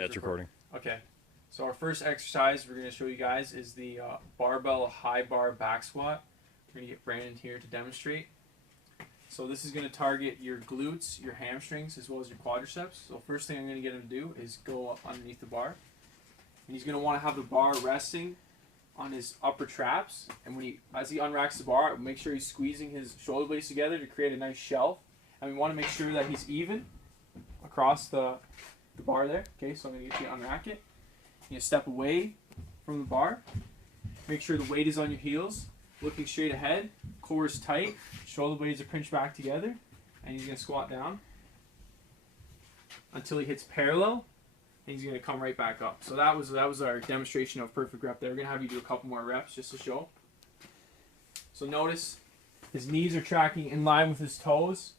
Yeah, it's recording. Okay. So our first exercise we're going to show you guys is the barbell high bar back squat. We're going to get Brandon here to demonstrate. So this is going to target your glutes, your hamstrings, as well as your quadriceps. So first thing I'm going to get him to do is go up underneath the bar. And he's going to want to have the bar resting on his upper traps. And as he unracks the bar, make sure he's squeezing his shoulder blades together to create a nice shelf. And we want to make sure that he's even across the bar there. Okay, so I'm going to get you to unrack it. You step away from the bar. Make sure the weight is on your heels, looking straight ahead. Core is tight. Shoulder blades are pinched back together. And he's going to squat down until he hits parallel. And he's going to come right back up. So that was our demonstration of perfect rep there. We're going to have you do a couple more reps just to show. So notice his knees are tracking in line with his toes.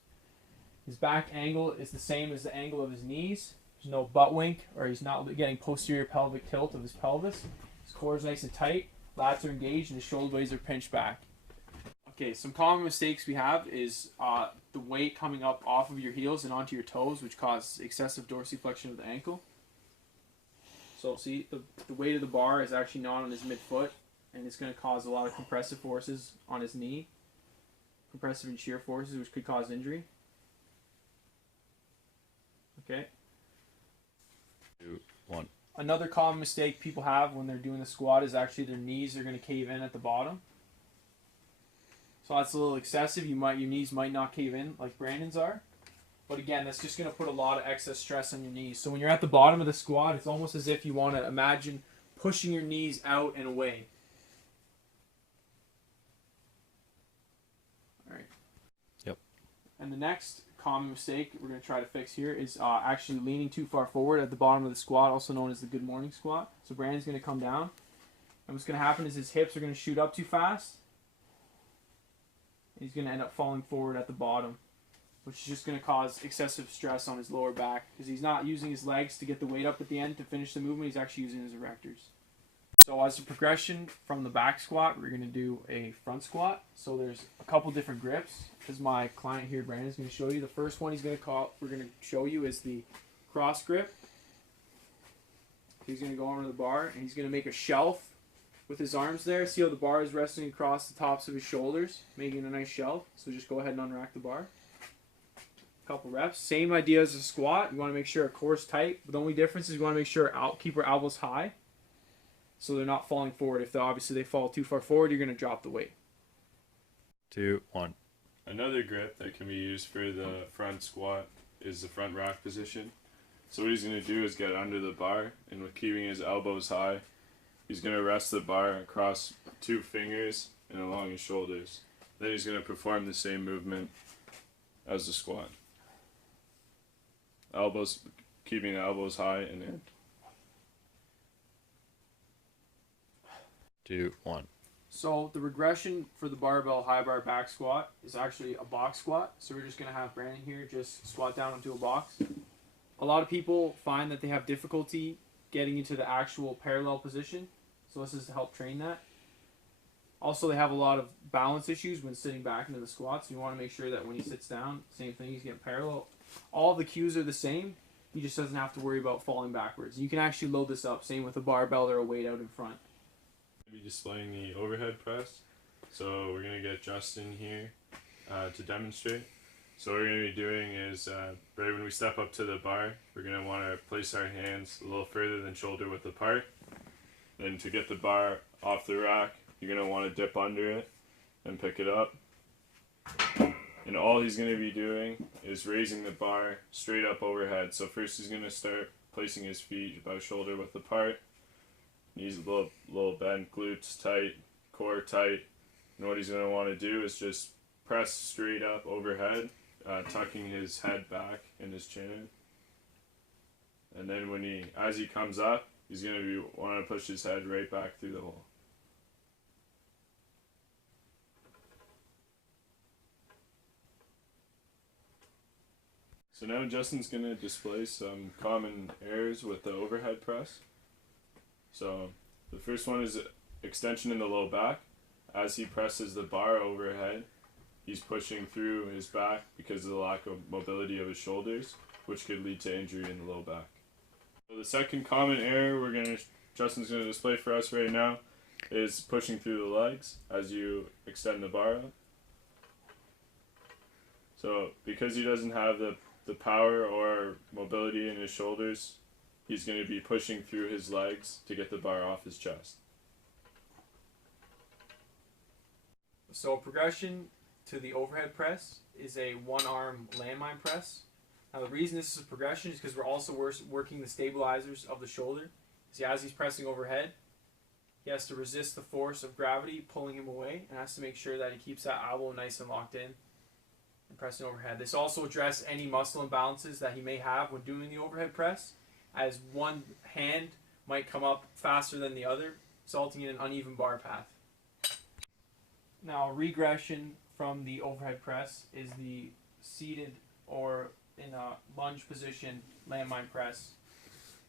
His back angle is the same as the angle of his knees. There's no butt wink, or he's not getting posterior pelvic tilt of his pelvis. His core is nice and tight, lats are engaged, and his shoulder blades are pinched back. Okay, some common mistakes we have is the weight coming up off of your heels and onto your toes, which causes excessive dorsiflexion of the ankle. So see, the weight of the bar is actually not on his midfoot, and it's going to cause a lot of compressive forces on his knee, compressive and shear forces, which could cause injury. Okay. 2, 1. Another common mistake people have when they're doing the squat is actually their knees are going to cave in at the bottom. So that's a little excessive. Your knees might not cave in like Brandon's are. But again, that's just going to put a lot of excess stress on your knees. So when you're at the bottom of the squat, it's almost as if you want to imagine pushing your knees out and away. All right. Yep. And the next common mistake we're going to try to fix here is actually leaning too far forward at the bottom of the squat, also known as the good morning squat. So Brandon's going to come down, and what's going to happen is his hips are going to shoot up too fast. He's going to end up falling forward at the bottom, which is just going to cause excessive stress on his lower back because he's not using his legs to get the weight up at the end to finish the movement. He's actually using his erectors. So as a progression from the back squat, we're going to do a front squat. So there's a couple different grips. As my client here, Brandon, is going to show you. The first one we're going to show you is the cross grip. He's going to go over the bar, and he's going to make a shelf with his arms there. See how the bar is resting across the tops of his shoulders, making a nice shelf. So just go ahead and unrack the bar. A couple reps. Same idea as a squat. You want to make sure our core is tight. But the only difference is we want to make sure keep our elbows high, so they're not falling forward. If obviously they fall too far forward, you're going to drop the weight. 2, 1. Another grip that can be used for the front squat is the front rack position. So what he's going to do is get under the bar, and with keeping his elbows high, he's going to rest the bar across 2 fingers and along his shoulders. Then he's going to perform the same movement as the squat. Keeping the elbows high and in. 2, 1. So the regression for the barbell high bar back squat is actually a box squat. So we're just going to have Brandon here just squat down into a box. A lot of people find that they have difficulty getting into the actual parallel position. So this is to help train that. Also, they have a lot of balance issues when sitting back into the squat. So you want to make sure that when he sits down, same thing, he's getting parallel. All the cues are the same. He just doesn't have to worry about falling backwards. You can actually load this up, same with a barbell or a weight out in front. Be displaying the overhead press. So we're going to get Justin here to demonstrate. So what we're going to be doing is right when we step up to the bar, we're going to want to place our hands a little further than shoulder width apart. Then to get the bar off the rack, you're going to want to dip under it and pick it up. And all he's going to be doing is raising the bar straight up overhead. So first he's going to start placing his feet about shoulder width apart. Knees a little bent, glutes tight, core tight. And what he's going to want to do is just press straight up overhead, tucking his head back in his chin. And then as he comes up, he's going to want to push his head right back through the hole. So now Justin's going to display some common errors with the overhead press. So the first one is extension in the low back. As he presses the bar overhead, he's pushing through his back because of the lack of mobility of his shoulders, which could lead to injury in the low back. So the second common error Justin's gonna display for us right now is pushing through the legs as you extend the bar up. So because he doesn't have the power or mobility in his shoulders, he's going to be pushing through his legs to get the bar off his chest. So progression to the overhead press is a one-arm landmine press. Now the reason this is a progression is because we're also working the stabilizers of the shoulder. See, as he's pressing overhead, he has to resist the force of gravity pulling him away, and has to make sure that he keeps that elbow nice and locked in and pressing overhead. This also addresses any muscle imbalances that he may have when doing the overhead press, as one hand might come up faster than the other, resulting in an uneven bar path. Now, regression from the overhead press is the seated or in a lunge position landmine press.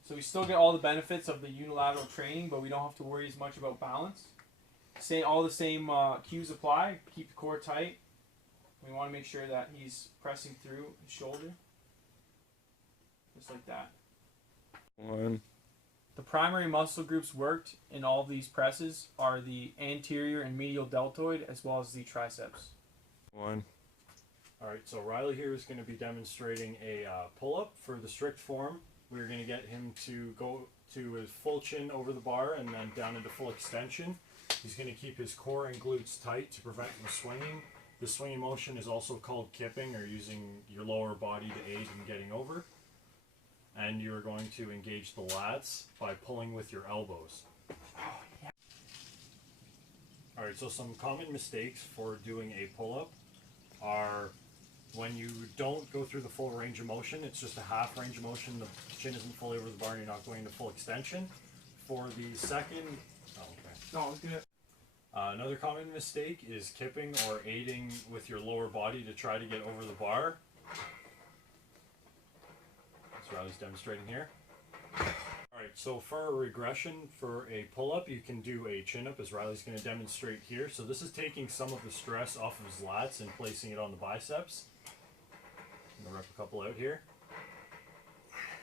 So we still get all the benefits of the unilateral training, but we don't have to worry as much about balance. All the same cues apply. Keep the core tight. We want to make sure that he's pressing through his shoulder, just like that. 1. The primary muscle groups worked in all of these presses are the anterior and medial deltoid, as well as the triceps. 1. Alright, so Riley here is going to be demonstrating a pull-up for the strict form. We're going to get him to go to his full chin over the bar and then down into full extension. He's going to keep his core and glutes tight to prevent from swinging. The swinging motion is also called kipping, or using your lower body to aid in getting over. And you're going to engage the lats by pulling with your elbows. Alright, so some common mistakes for doing a pull-up are when you don't go through the full range of motion. It's just a half range of motion. The chin isn't fully over the bar and you're not going into full extension. For the second... Oh, okay. No, it's good. Another common mistake is kipping or aiding with your lower body to try to get over the bar. That's Riley's demonstrating here. Alright, so for a regression for a pull-up, you can do a chin-up, as Riley's going to demonstrate here. So this is taking some of the stress off of his lats and placing it on the biceps. I'm going to rep a couple out here.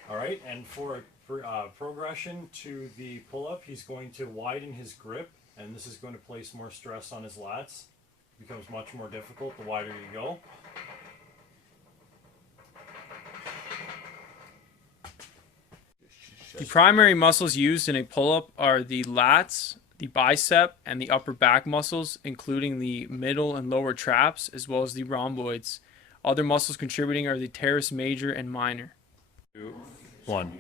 Alright, and for a progression to the pull-up, he's going to widen his grip, and this is going to place more stress on his lats. It becomes much more difficult the wider you go. The primary muscles used in a pull-up are the lats, the bicep, and the upper back muscles, including the middle and lower traps, as well as the rhomboids. Other muscles contributing are the teres major and minor. 2, 1.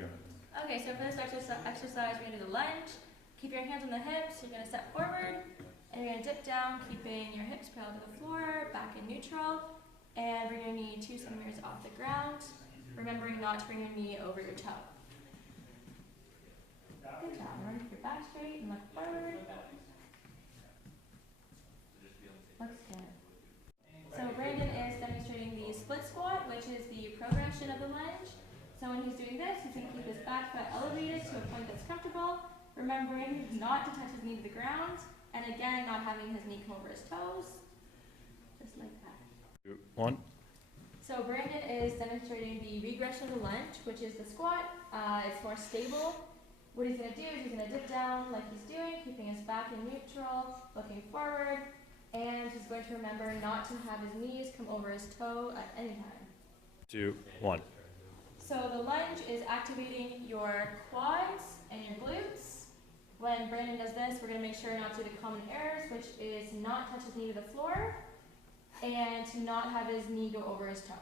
Okay, so for this exercise, we're going to do the lunge. Keep your hands on the hips. You're going to step forward, and you're going to dip down, keeping your hips parallel to the floor, back in neutral, and bring your knee 2 centimeters off the ground, remembering not to bring your knee over your toe. Good job. Remember to keep your back straight and look forward. Looks good. So Brandon is demonstrating the split squat, which is the progression of the lunge. So when he's doing this, he's going to keep his back foot elevated to a point that's comfortable, remembering not to touch his knee to the ground, and again, not having his knee come over his toes, just like that. 2, 1. So Brandon is demonstrating the regression of the lunge, which is the squat. It's more stable. What he's going to do is he's going to dip down like he's doing, keeping his back in neutral, looking forward, and he's going to remember not to have his knees come over his toe at any time. 2, 1. So the lunge is activating your quads and your glutes. When Brandon does this, we're going to make sure not to do the common errors, which is not touch his knee to the floor and to not have his knee go over his toe.